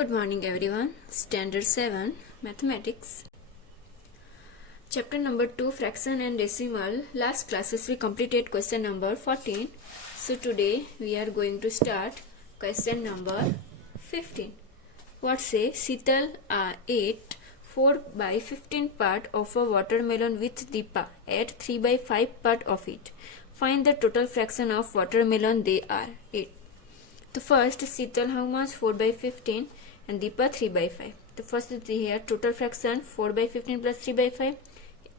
Good morning everyone. Standard 7 Mathematics. Chapter number 2 Fraction and Decimal. Last classes we completed question number 14. So today we are going to start question number 15. What say Sital ate 4 by 15 part of a watermelon with Deepa ate 3 by 5 part of it. Find the total fraction of watermelon they are ate. The first Sital how much 4 by 15 and Deepa 3 by 5. The first is here total fraction 4 by 15 plus 3 by 5.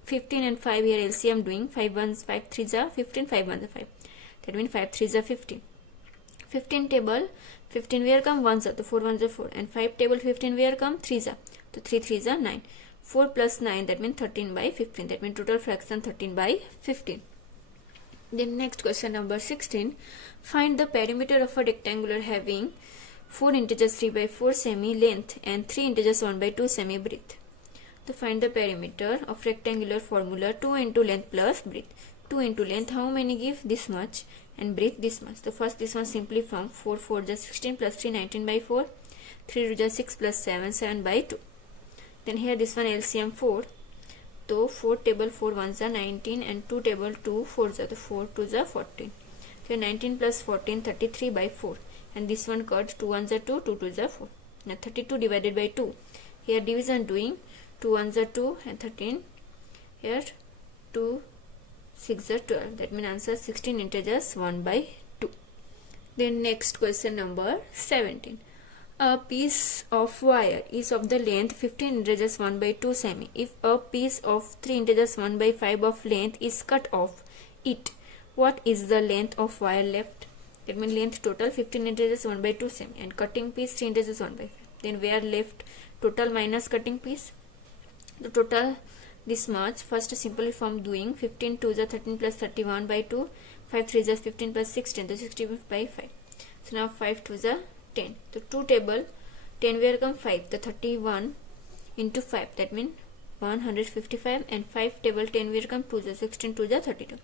15 and 5 here LCM doing 5 1s 5 3s are 15 5 1s are 5. That means 5 3s are 15. 15 table 15 where come 1s are the 4 1s are 4 and 5 table 15 where come 3s are the 3 3s are 9. 4 plus 9 that means 13 by 15. That means total fraction 13 by 15. Then next question number 16. Find the perimeter of a rectangular having 4 integers 3 by 4 semi length and 3 integers 1 by 2 semi breadth. To find the perimeter of rectangular formula 2 into length plus breadth. 2 into length how many give? This much and breadth this much. The first this one simply from 4 4 just 16 plus 3 19 by 4. 3 just 6 plus 7 7 by 2. Then here this one LCM 4. So 4 table 4 1s are 19 and 2 table 2 4s are the 4 2s are 14. So 19 plus 14 33 by 4 and this one cut 2 1s are 2 2 2s are 4. Now 32 divided by 2. Here division doing 2 1s are 2 and 13. Here 2 6 are 12. That means answer 16 integers 1 by 2. Then next question number 17. A piece of wire is of the length 15 integers 1 by 2 semi. If a piece of 3 integers 1 by 5 of length is cut off it, what is the length of wire left? That means length total 15 integers 1 by 2 semi and cutting piece 3 integers 1 by 5. Then where left total minus cutting piece? The total this much. First simply from doing 15 2s are 13 plus 31 by 2. 5 3s are 15 plus 16 the 60 by 5. So now 5 2s are 10. The 2 table 10 where come 5 the 31 into 5 that means 155 and 5 table 10 where come 2 the 16 2 the 32.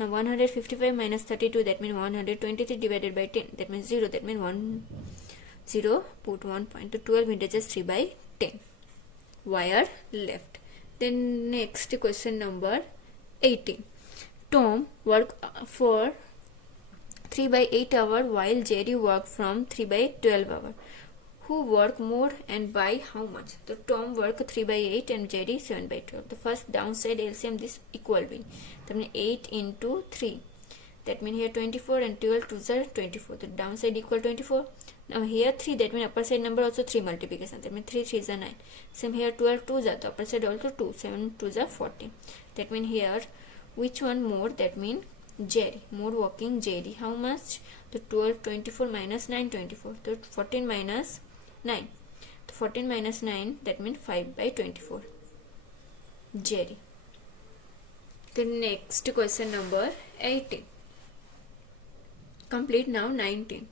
Now 155 minus 32 that means 123 divided by 10 that means 0 that means 1 0 put 1 point to 12 integers 3 by 10 wire left. Then next question number 18. Tom work for 3 by 8 hour while Jerry work from 3 by 12 hour. Who work more and by how much? So Tom work 3 by 8 and Jerry 7 by 12. The first downside LCM this equal being. That means 8 into 3. That means here 24 and 12 2s are 24. The downside equal 24. Now here 3 that means upper side number also 3 multiplication. That means 3 3s are 9. Same here 12 2s are the upper side also 2. 7 2s are 14. That means here which one more? That means Jerry. More working Jerry. How much? The 12 24 minus 9 24. The 14 minus 9. The 14 minus 9 that means 5 by 24. Jerry. The next question number 18. Complete now 19.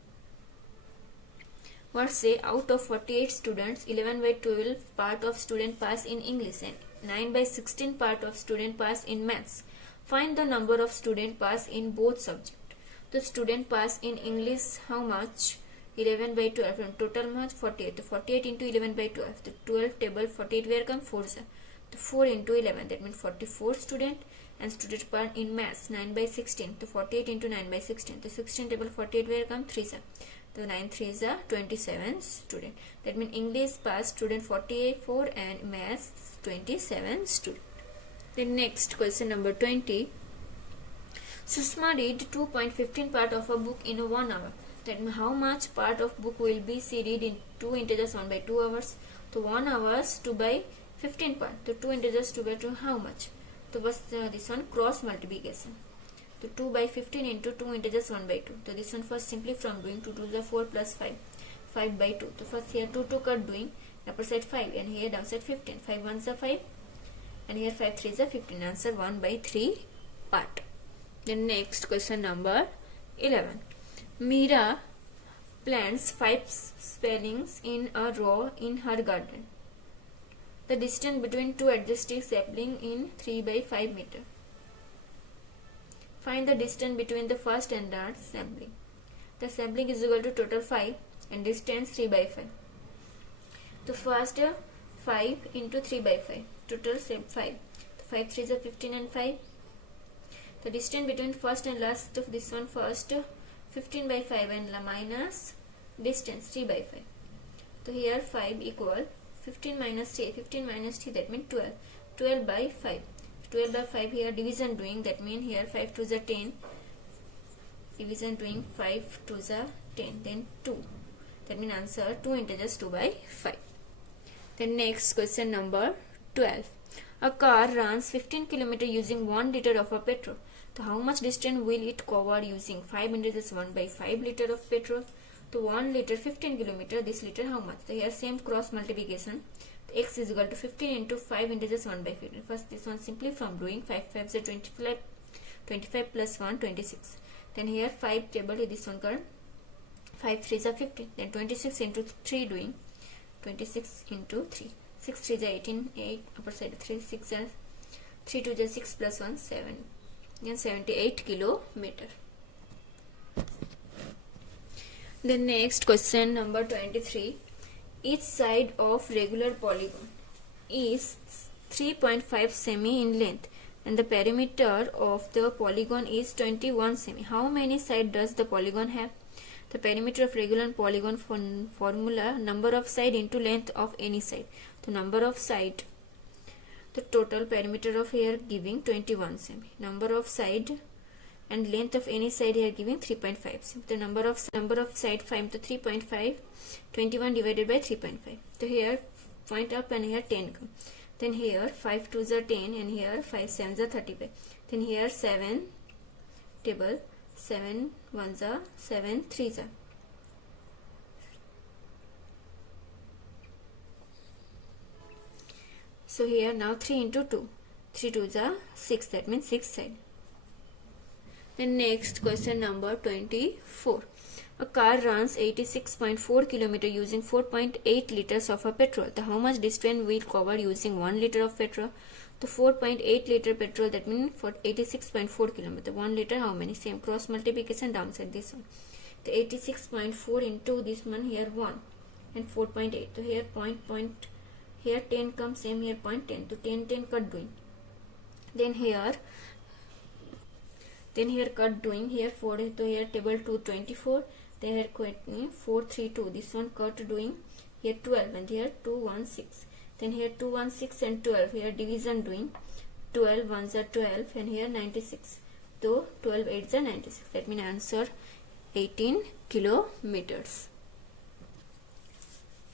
What say out of 48 students 11 by 12 part of student pass in English and 9 by 16 part of student pass in maths. Find the number of student pass in both subjects. The student pass in English how much? 11 by 12 and total much 48. The 48 into 11 by 12. The 12 table 48 where come 4 sir. The 4 into 11 that means 44 student and student pass in maths 9 by 16. The 48 into 9 by 16. The 16 table 48 where come 3 sir. The 9 3s are 27 student. That means English pass student 44 and maths 27 student. The next question number 20. Susma read 2.15 part of a book in 1 hour. That means how much part of book will be she read in 2 integers 1 by 2 hours. So 1 hours 2 by 15 part. So 2 integers 2 by 2 how much? So this one cross multiplication. So 2 by 15 into 2 integers 1 by 2. So this one first simply from doing 2 to the 4 plus 5. 5 by 2. So first here 2 to cut doing upper side 5 and here downside 15. 5 1s are 5 and here 5 3s are 15. Answer 1 by 3 part. Then next question number 11. Meera plants 5 saplings in a row in her garden. The distance between two adjacent saplings in 3 by 5 meter. Find the distance between the first and last sapling. The sapling is equal to total 5 and distance 3 by 5. तो first 5 into 3 by 5, total 5. 5 3s are 15 and 5. The distance between first and last of this one, first 15 by 5 and minus distance 3 by 5. So here 5 equal 15 minus 3, 15 minus 3, that means 12. 12 by 5. 12 by 5 here division doing, that means here 5 2s are 10. Division doing 5 2s are 10, then 2. That means answer 2 integers 2 by 5. Then next question number 12. A car runs 15 km using 1 liter of a petrol. So how much distance will it cover using 5 integers 1 by 5 liter of petrol? So 1 liter 15 km, this liter how much? So here same cross multiplication. X is equal to 15 into 5 integers 1 by 15. First this one simply from doing 5 5 is 25, 25 plus 1 26. Then here 5 table, this one called 5 3s are 15. Then 26 into 3 doing 26 into 3. 6 3s are 18, 8 upper side 3, 6 are 3 2 is 6 plus 1 7. And 78 kilometer. The next question number 23. Each side of regular polygon is 3.5 semi in length and the perimeter of the polygon is 21 semi. How many sides does the polygon have? The perimeter of regular polygon formula, number of side into length of any side. The number of side, the total perimeter of here giving 21 semi. Number of side and length of any side here giving 3.5. So the number of side 5 to 3.5, 21 divided by 3.5. So here point up and here 10 come. Then here 5 2s are 10 and here 5 7s are 35. Then here 7 table, 7 1s are 7 3s are. So here now 3 into 2. 3 2s are 6, that means 6 side. Then next question number 24. A car runs 86.4 km using 4.8 liters of a petrol. The how much distance will cover using 1 liter of petrol? The 4.8 liter petrol, that means for 86.4 km. 1 liter how many? Same cross multiplication downside this one. The 86.4 into this one here 1 and 4.8. So here point here 10 comes, same here 0.10. So 10 cut doing. Then here cut doing here 4, so here table 2 24, there 4 3 2, this one cut doing here 12 and here 2 1 6. Then here 2 1 6 and 12, here division doing 12 1s are 12 and here 96. So 12 8s are 96. That means answer 18 kilometers.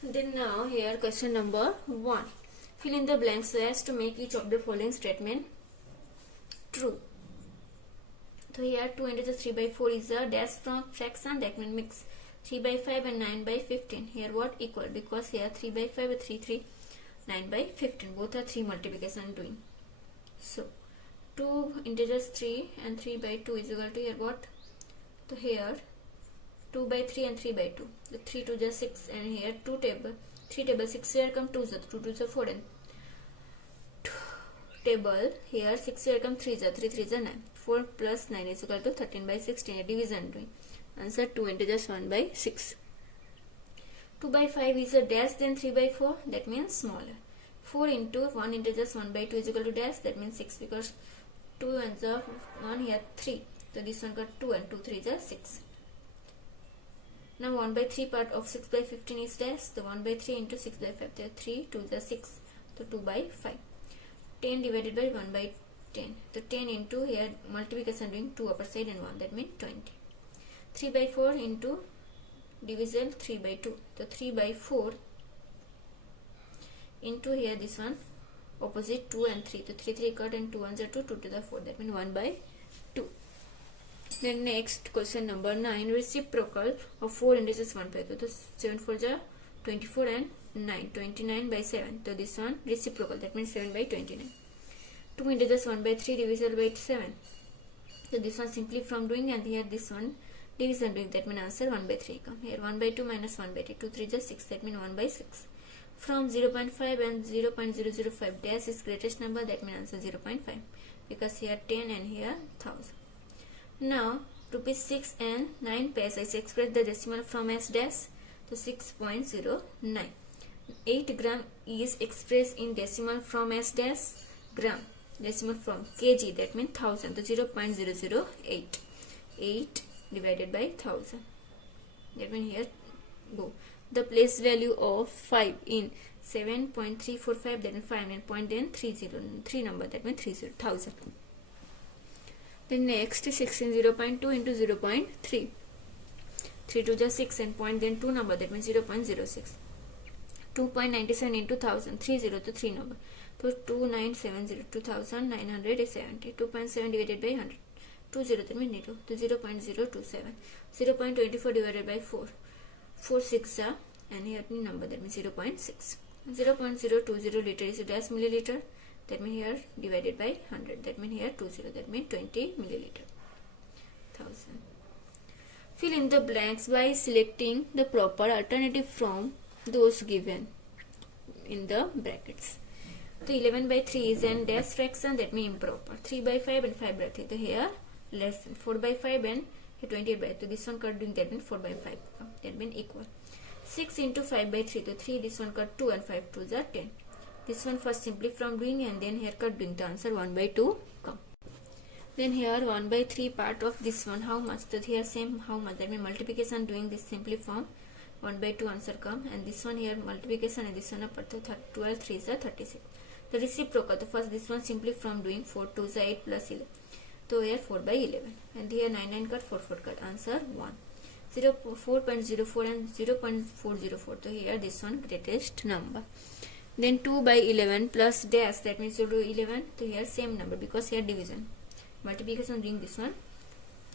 Then now here question number 1. Fill in the blanks so as to make each of the following statement true. So here 2 into the 3 by 4 is a dash from fraction, that means mix. 3 by 5 and 9 by 15. Here what equal? Because here 3 by 5 and 3 9 by 15. Both are 3 multiplication doing. So 2 integers 3 and 3 by 2 is equal to here what? So here 2 by 3 and 3 by 2. The 3 2 is 6 and here 2 table. 3 table 6 here come 2 is 2 is 4 and table here 6 here come 3 is 3 3 is 9. 4 plus 9 is equal to 13 by 16. Division doing. Answer 2 integers 1 by 6. 2 by 5 is a dash, then 3 by 4, that means smaller. 4 into 1 integers 1 by 2 is equal to dash, that means 6, because 2 and 1 here 3. So this one got 2 and 2 3 is 6. Now 1 by 3 part of 6 by 15 is dash. So 1 by 3 into 6 by 5. There 3 2 is 6. So 2 by 5. 10 divided by 1 by 10. So 10 into here multiplication doing 2 upper side and 1, that means 20. 3 by 4 into division 3 by 2. So 3 by 4 into here this one opposite 2 and 3. So 3 3 cut and 2 1s are 2, 2 to the 4, that means 1 by 2. Then next question number 9, reciprocal of 4 integers 1 by 2. So 7 4 is 24 and 9, 29 by 7. So this one reciprocal, that means 7 by 29. 2 integers 1 by 3 divisible by 7. So this one simply from doing, and here this one division doing, that means answer 1 by 3 come. Here 1 by 2 minus 1 by 3, 2 3 is 6, that means 1 by 6. From 0.5 and 0.005 dash is greatest number, that means answer 0.5, because here 10 and here 1000. Now rupees 6 and 9 paise, I express the decimal from as dash, so 6.09. 8 gram is expressed in decimal form as dash gram, decimal form kg, that means 1000. So 0.008, 8 divided by 1000, that means here go. The place value of 5 in 7.345, that means 5 and point then 30, 3 number, that means 30,000. Then next 16 0.2 into 0.3, 3 to the 6 and point then 2 number, that means 0.06. 2.97 into 1000, 30 to 3 number, so 2970, 2970. 2.7 divided by 100, 20, that means 2, to 0.027. 0.24 divided by 4, 4 6 and here number, that means 0.6. 0.020 liter is dash milliliter, that means here divided by 100, that means here 20, that means 20 milliliter, 1000. Fill in the blanks by selecting the proper alternative from those given in the brackets. So 11 by 3 is an dash fraction, that means improper. 3 by 5 and 5 by 3, so here less than. 4 by 5 and 28 by 2, this one cut doing, that means 4 by 5, that means equal. 6 into 5 by 3, so 3, this one cut 2 and 5 2s are 10. This one first simply from doing and then here cut doing, the answer 1 by 2 come. Then here 1 by 3 part of this one, how much? So here same, how much? That means multiplication doing this simply from 1 by 2 answer come, and this one here multiplication and this one up to 12 3 is 36. The reciprocal, the first this one simply from doing 4 2 is 8 plus 11. So here 4 by 11 and here 9 9 cut 4 4 cut, answer 1. 4.04 and 0.404. So here this one greatest number. Then 2 by 11 plus dash, that means 0 to 11. So here same number because here division. Multiplication doing this one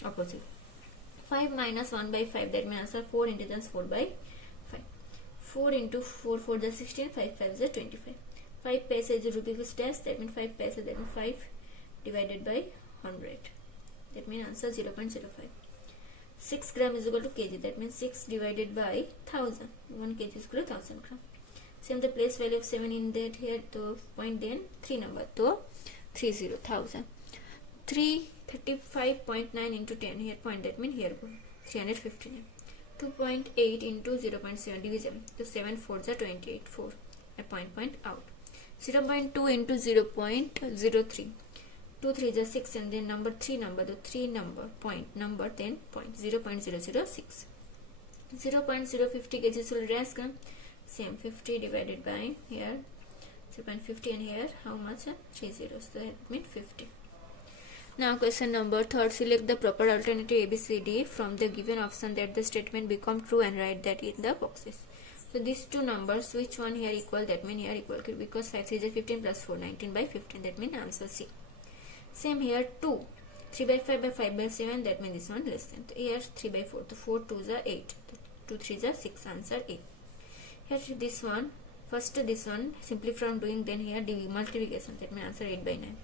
opposite. 5 minus 1 by 5, that means answer 4 into 4 by 5. 4 into 4 4 is 16, 5 5 is 25. 5 paisa is rupees dash, that means 5 paisa, that means 5 divided by 100, that means answer 0.05. 6 gram is equal to kg, that means 6 divided by 1000, 1 kg is equal to 1000 gram. Same the place value of 7 in that here, to point then 3 number, to 30,000. 335.9 into 10, here point, that means here go 359. 2.8 into 0.7 division, so 7 4s are 28, 4 a point out. 0.2 into 0.03, 2 3s are 6 and then number 3 number, the 3 number point number, then point 0.006. 0.050 kg will rest gram, same 50 divided by here 0.50 and here how much? 3 zeros, so that means 50. Now question number 3, select the proper alternative ABCD from the given option that the statement become true and write that in the boxes. So these two numbers, which one here equal, that means here equal, because 5 3 is 15 plus 4 19 by 15, that means answer C. Same here 2, 3 by 5 by 5 by 7, that means this one less than. So here 3 by 4, so 4 2s are 8, 2 3s are 6, answer A. Here this one, first this one simply from doing, then here multiplication, that means answer 8 by 9.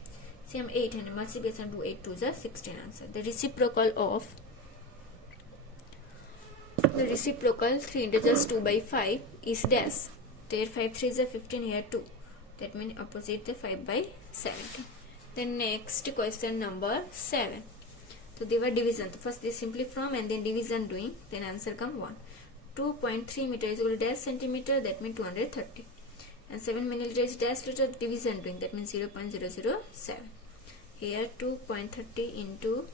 Same 8 and multiplication do 8 2s are 16, answer. The reciprocal of 3 integers 2 by 5 is dash. There 5 3s are 15, here 2, that means opposite the 5 by 17. Then next question number 7. So they were division. So first this simply from and then division doing, then answer come 1. 2.3 meter is equal to dash centimeter, that means 230. And 7 milliliter is dash liter, division doing, that means 0.007. Here 2.30 into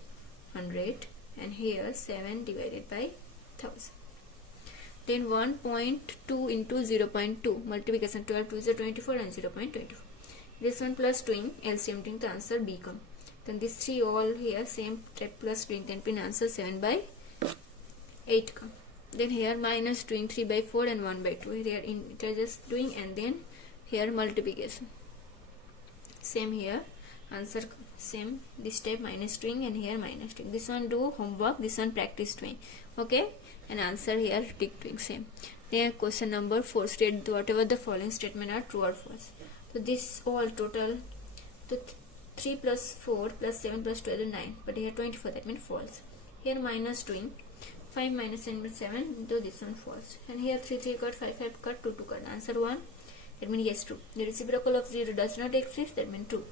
100 and here 7 divided by 1000. Then 1.2 into 0.2, multiplication 12 2 is 24 and 0.24. This one plus doing, LCM doing, the answer B come. Then these 3 all here same type plus doing, then pin answer 7 by 8 come. Then here minus doing 3 by 4 and 1 by 2. Here integers doing and then here multiplication. Same here answer same, this type minus doing and here minus doing. This one do homework, this one practice doing. Okay, and answer here tick doing same. Then question number 4, state whatever the following statement are true or false. So this all total, so 3 plus 4 plus 7 plus 12 is 9, but here 24, that means false. Here minus doing 5 minus 10 plus 7, so this one false. And here 3 3 cut, 5 5 cut, 2 2 cut, answer 1, that means yes, true. The reciprocal of 0 does not exist, that means true.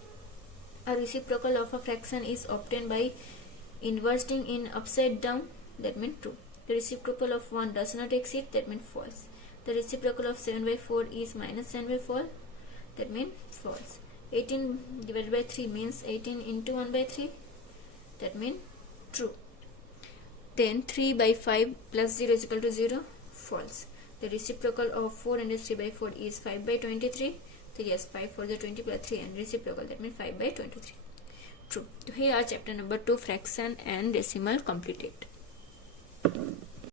A reciprocal of a fraction is obtained by inverting in upside down, that means true. The reciprocal of 1 does not exist, that means false. The reciprocal of 7 by 4 is minus 7 by 4. That means false. 18 divided by 3 means 18 into 1 by 3. That means true. Then 3 by 5 plus 0 is equal to 0. False. The reciprocal of 4 and 3 by 4 is 5 by 23. So yes, 5 for the 20 plus 3 and reciprocal. That means 5 by 23. True. So here are chapter number 2 fraction and decimal completed.